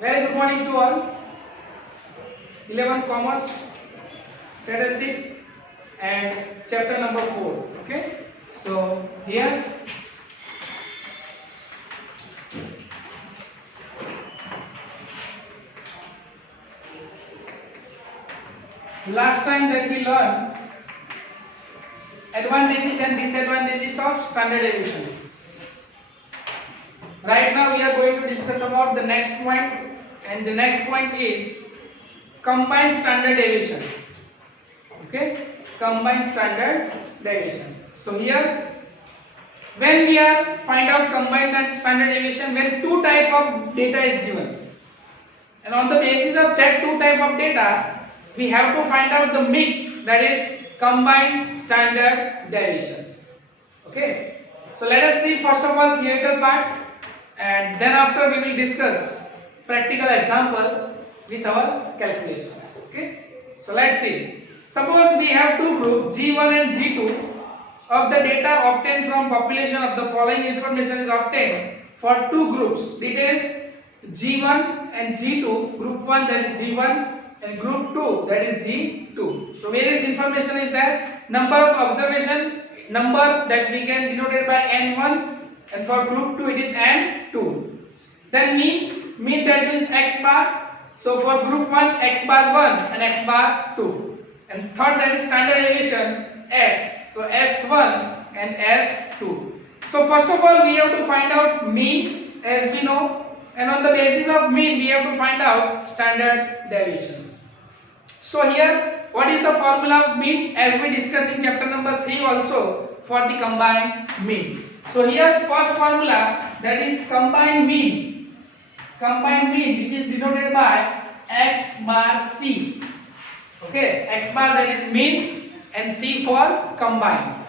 Very good morning to all. 11 Commerce, Statistic, and chapter number 4. Okay. So here last time that we learned advantages and disadvantages of standardization. Right now we are going to discuss about the next point, and the next point is combined standard deviation. Okay, combined standard deviation. So here, when we are find out combined and standard deviation, when two type of data is given, and on the basis of that two type of data, we have to find out the mix, that is combined standard deviations. Okay, so let us see first of all theoretical part, and then after we will discuss practical example with our calculations. Okay, so let's see. Suppose we have two groups G1 and G2 of the data obtained from population of the following information is obtained for two groups, details G1 and G2, group 1 that is G1 and group 2 that is G2. So various information is there, number of observation, number that we can denote it by N1, and for group 2 it is N2. Then mean that means X bar. So for group 1 X bar 1 and X bar 2. And third that is standard deviation S. So S1 and S2. So first of all we have to find out mean as we know, and on the basis of mean we have to find out standard deviations. So here what is the formula of mean, as we discussed in chapter number 3 also for the combined mean. So here first formula, that is combined mean which is denoted by X bar C. Okay, X bar that is mean and C for combined.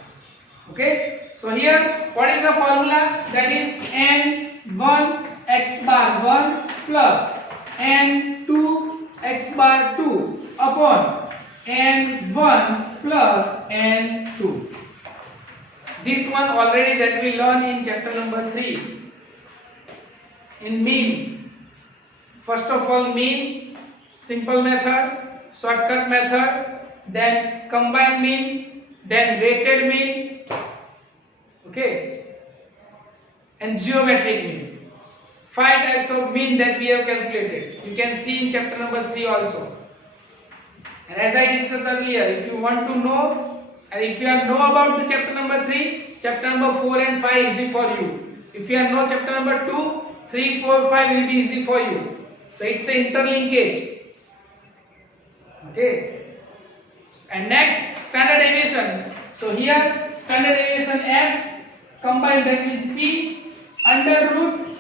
Okay, so here what is the formula, that is N1 X bar 1 plus N2 X bar 2 upon N1 plus N2. This one already that we learned in chapter number 3 in mean. First of all mean, simple method, shortcut method, then combined mean, then weighted mean, okay, and geometric mean. 5 types of mean that we have calculated. You can see in chapter number 3 also. And as I discussed earlier, if you want to know, and if you know about the chapter number 3, chapter number 4 and 5 is easy for you. If you know chapter number 2, 3, 4, 5 will be easy for you. So it's an interlinkage. Okay. And next, standard deviation. So here standard deviation S combined, that means C under root.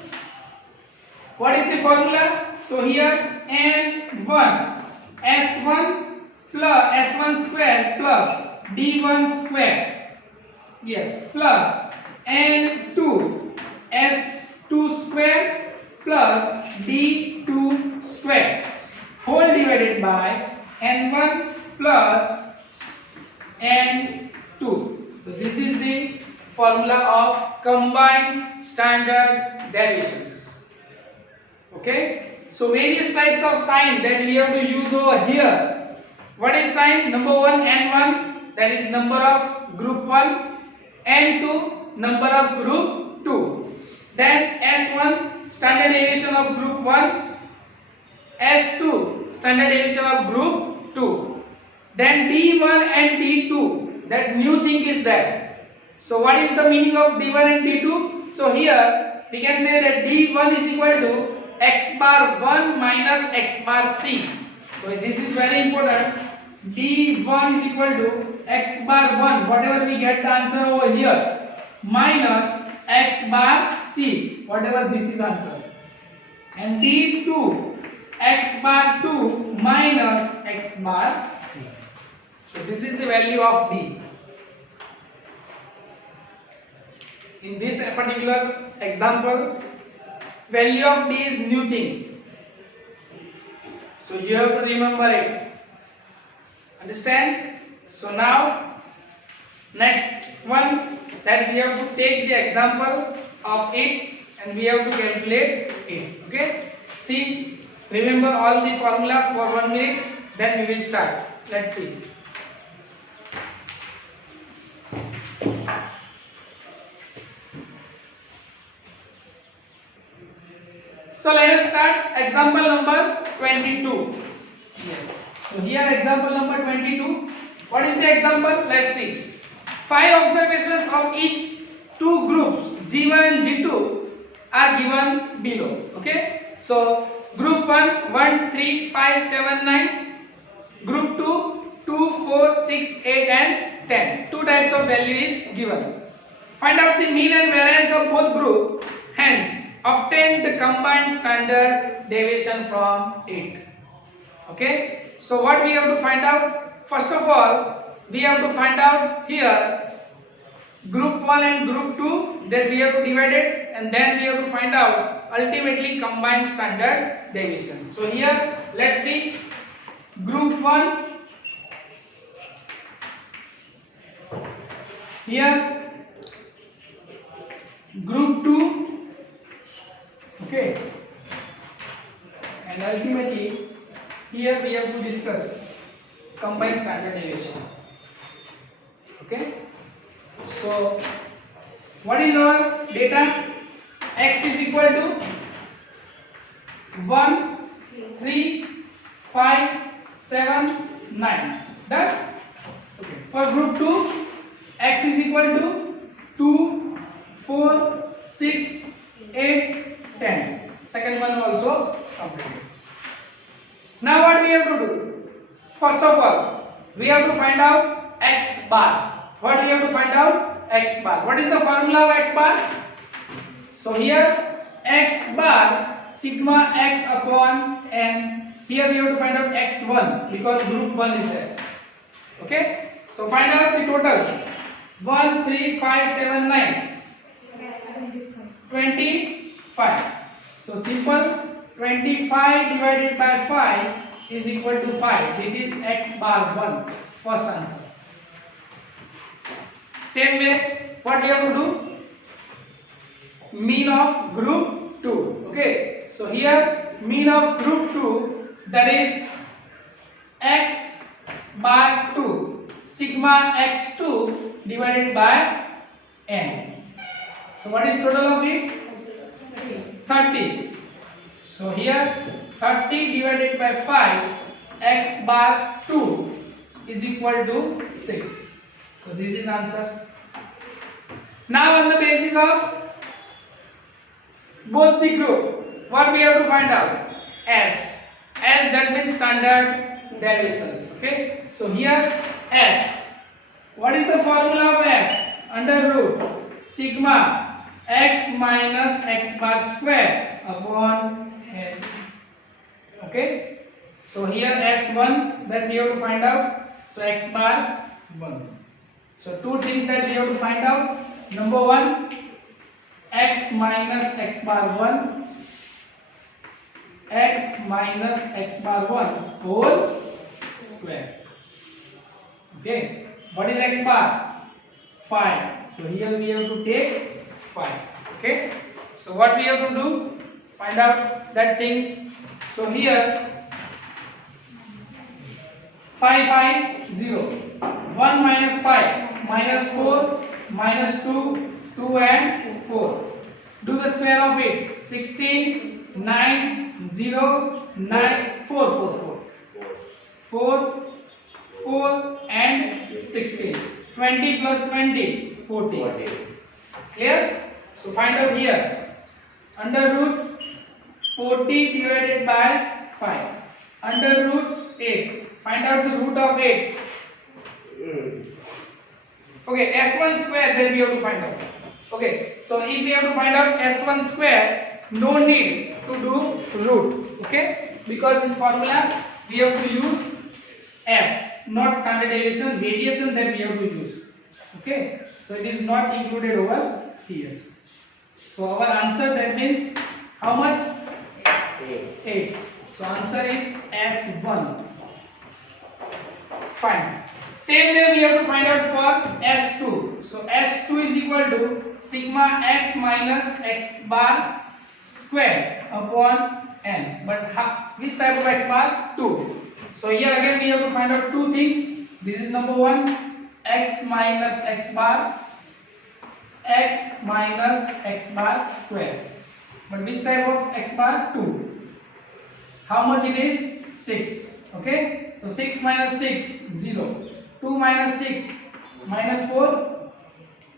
What is the formula? So here N1 S1 plus S1 square plus D1 square, yes, plus N2 S2 square plus D2 square whole divided by N1 plus N2. So this is the formula of combined standard deviations. Okay, so various types of sign that we have to use over here. What is sign? Number 1 N1, that is number of group 1, N2 number of group 2, then S1 standard deviation of group 1, S2 standard deviation of group 2, then D1 and D2, that new thing is there. So what is the meaning of D1 and D2? So here we can say that D1 is equal to X bar 1 minus X bar C. So this is very important. D1 is equal to X bar 1, whatever we get the answer over here, minus X bar C, whatever this is answer. And D2 X bar 2 minus X bar C. So this is the value of D. In this particular example, value of D is new thing. So you have to remember it. Understand? So now next one, that we have to take the example of it and we have to calculate it. Okay, see, remember all the formula for 1 minute, then we will start. Let's see. So let us start example number 22. Yes. So here example number 22. What is the example? Let's see. 5 observations of each two groups G1 and G2 are given below. Okay. So group 1 1 3 5 7 9. Group 2 2 4 6 8 and 10. Two types of value is given. Find out the mean and variance of both group. Hence obtain the combined standard deviation from 8. Okay. So what we have to find out? First of all, we have to find out here group 1 and group 2, that we have to divide it, and then we have to find out ultimately combined standard deviation. So here let's see group 1, here group 2, okay, and ultimately here we have to discuss combined standard deviation. Okay, so what is our data? X is equal to 1 3 5 7 9. Done. Okay. For group 2, X is equal to 2 4 6 8 10. Second one also completed. Now what we have to do? First of all, we have to find out X bar. What we have to find out? X bar. What is the formula of X bar? So here X bar sigma X upon n. Here we have to find out X1 because group 1 is there. Okay. So find out the total. 1 3 5 7 9. 25. So simple. 25 divided by 5 is equal to 5. This is X bar 1. First answer. Same way, what we have to do? Mean of group 2. Okay. So here mean of group 2, that is X bar 2 sigma X2 divided by n. So what is total of it? 30. So here 30 divided by 5 X bar 2 is equal to 6. So this is answer. Now on the basis of both the group, what we have to find out? S. S, that means standard deviations. Okay. So here S. What is the formula of S? Under root sigma X minus X bar square upon n. Okay. So here S1 that we have to find out. So X bar 1. So two things that we have to find out. Number 1, X minus X bar 1. X minus X bar 1 whole square. Okay. What is X bar? 5. So here we have to take 5. Okay. So what we have to do? Find out that things. So here 5 5 0. 1 minus 5 minus 4 minus 2 2 and 4. Do the square of it. 16 9 0 9 4 4 4 and 16. 20 plus 20 40. Clear? So find out here. Under root 40 divided by 5. Under root 8. Find out the root of 8. Okay, S1 square, then we have to find out. Okay, so if we have to find out S1 square, no need to do root. Okay, because in formula we have to use S, not standard deviation, variation that we have to use. Okay, so it is not included over here. So our answer, that means how much? 8. So answer is S1. Fine. Same way we have to find out for S2. So S2 is equal to sigma X minus X bar square upon n. But which type of x bar? 2. So here again we have to find out two things. This is number 1, x minus x bar square. But which type of x bar? 2. How much it is? 6. Okay, so 6 minus 6, 0. 2 minus 6, minus 4.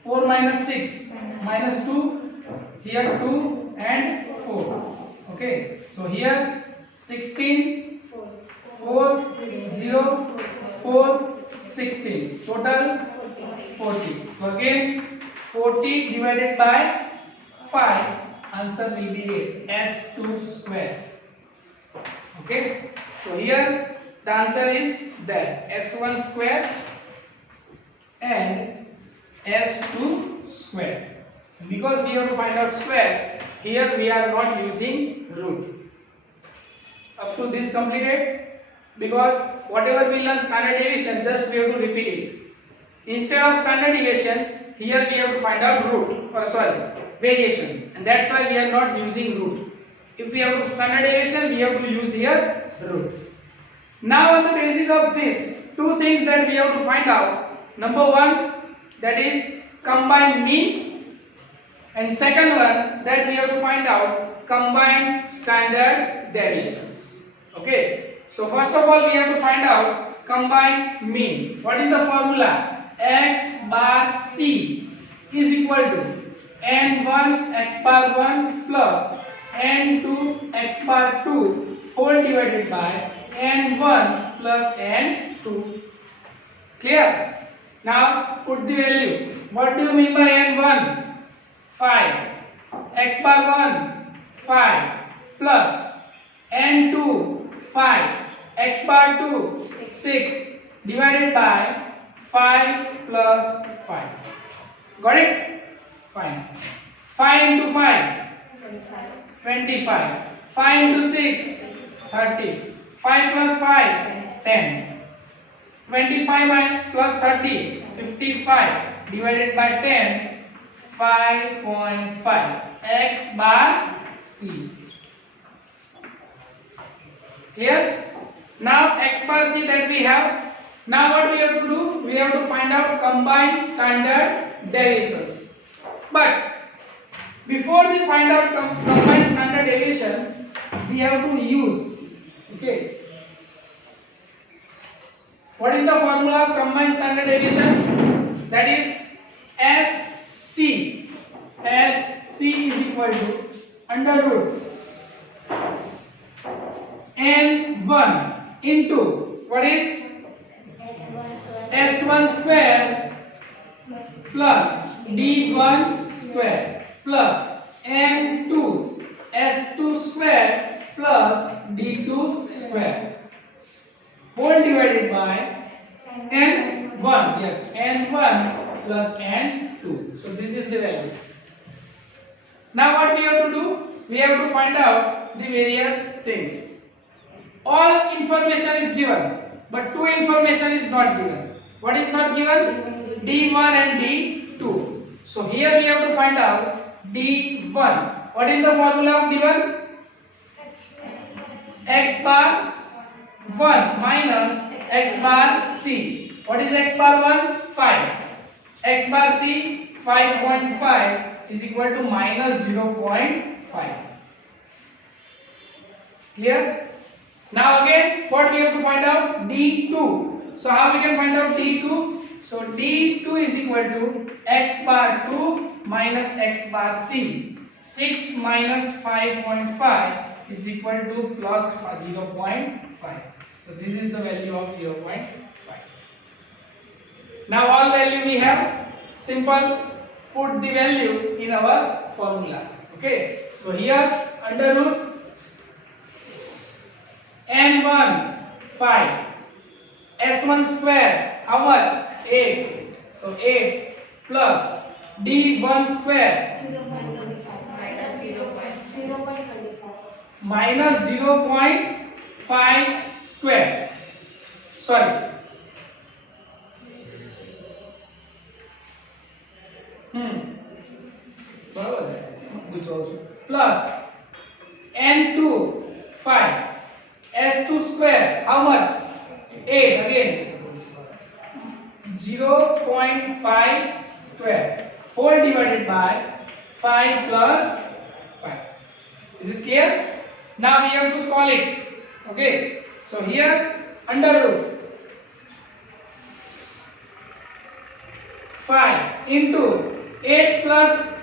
4 minus 6, minus 2. Here 2 and 4. Okay, so here 16, 4, 0, 4, 16. Total 40. So again 40 divided by 5. Answer will be 8. S2 square. Okay, so here the answer is that S1 square and S2 square. Because we have to find out square, here we are not using root. Up to this completed, because whatever we learn standard deviation, just we have to repeat it. Instead of standard deviation, here we have to find out variation, and that's why we are not using root. If we have to standard deviation, we have to use here root. Now on the basis of this, two things that we have to find out. Number 1, that is combined mean, and second one that we have to find out combined standard deviations. Okay, so first of all we have to find out combined mean. What is the formula? X bar c is equal to n1 x bar 1 plus n2 x bar 2 whole divided by n1 plus n2. Clear? Now put the value. What do you mean by n1? 5. X bar 1 5 plus n2 5 x bar 2 6 divided by 5 plus 5. Got it? Fine. 5 into 5 25. 5 into 6 30. 5 plus 5 10. 25 plus 30 55 divided by 10 5.5 x bar c. Clear? Now x bar c that we have. Now what we have to do? We have to find out combined standard deviations. But before we find out combined standard deviation, we have to use. Okay. What is the formula of combined standard deviation? That is SC. SC is equal to under root N1 into what is S1 square plus D1 square plus N2 S2 square plus D2 square whole divided by N1. Yes, N1 plus N2. So this is the value. Now what we have to do? We have to find out the various things. All information is given, but two information is not given. What is not given? D1 and D2. So here we have to find out D1. What is the formula of D1? X bar 1 minus X bar C. What is X bar 1? 5. X bar C 5.5 is equal to minus 0.5. Clear? Now again what we have to find out? D2. So how we can find out D2? So D2 is equal to X bar 2 minus X bar C. 6 minus 5.5 is equal to plus 0.5. So this is the value of 0.5. Now all value we have. Simple. Put the value in our formula. Okay. So here under root N1 5. S1 square. How much? 8. So 8 plus D1 square minus 0.5 square. Sorry. बराबर है कुछ और plus n2 S2 square, how much? 8 again. 0.5 square whole divided by 5 plus 5. Is it clear? Now we have to solve it. Okay. So here under root 5 into 8 plus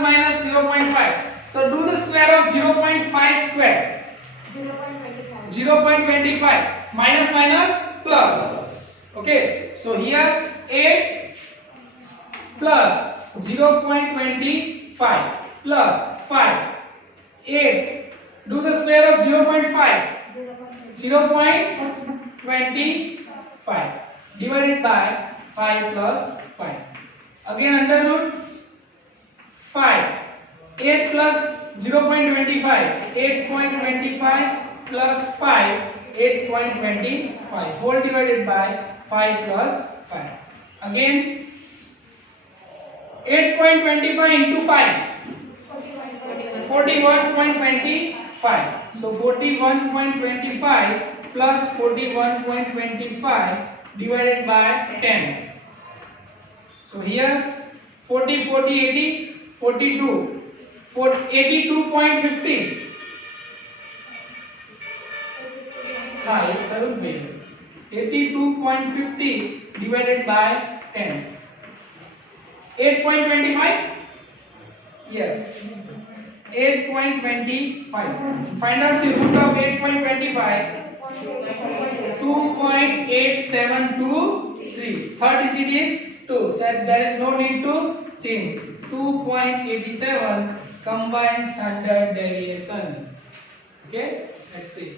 minus 0.5. So do the square of 0.5 square. 0.25 minus plus. Okay. So here 8 plus 0.25 plus 5. 8. Do the square of 0.5. 0.25 divided by 5 plus 5. Again under root 5. 8 plus 0.25. 8.25 plus 5. 8.25 whole divided by 5 plus 5. Again 8.25 into 5. 41.25. So 41.25 plus 41.25 divided by 10. So here 40, 40, 80, 42, 82.50. ये करूँ भाई 82.50 divided by 10. 8.25. Yes. 8.25. Find out the root of 8.25. 2.8723. Third digit is 2. So there is no need to change. 2.87 combined standard deviation. Okay, let's see.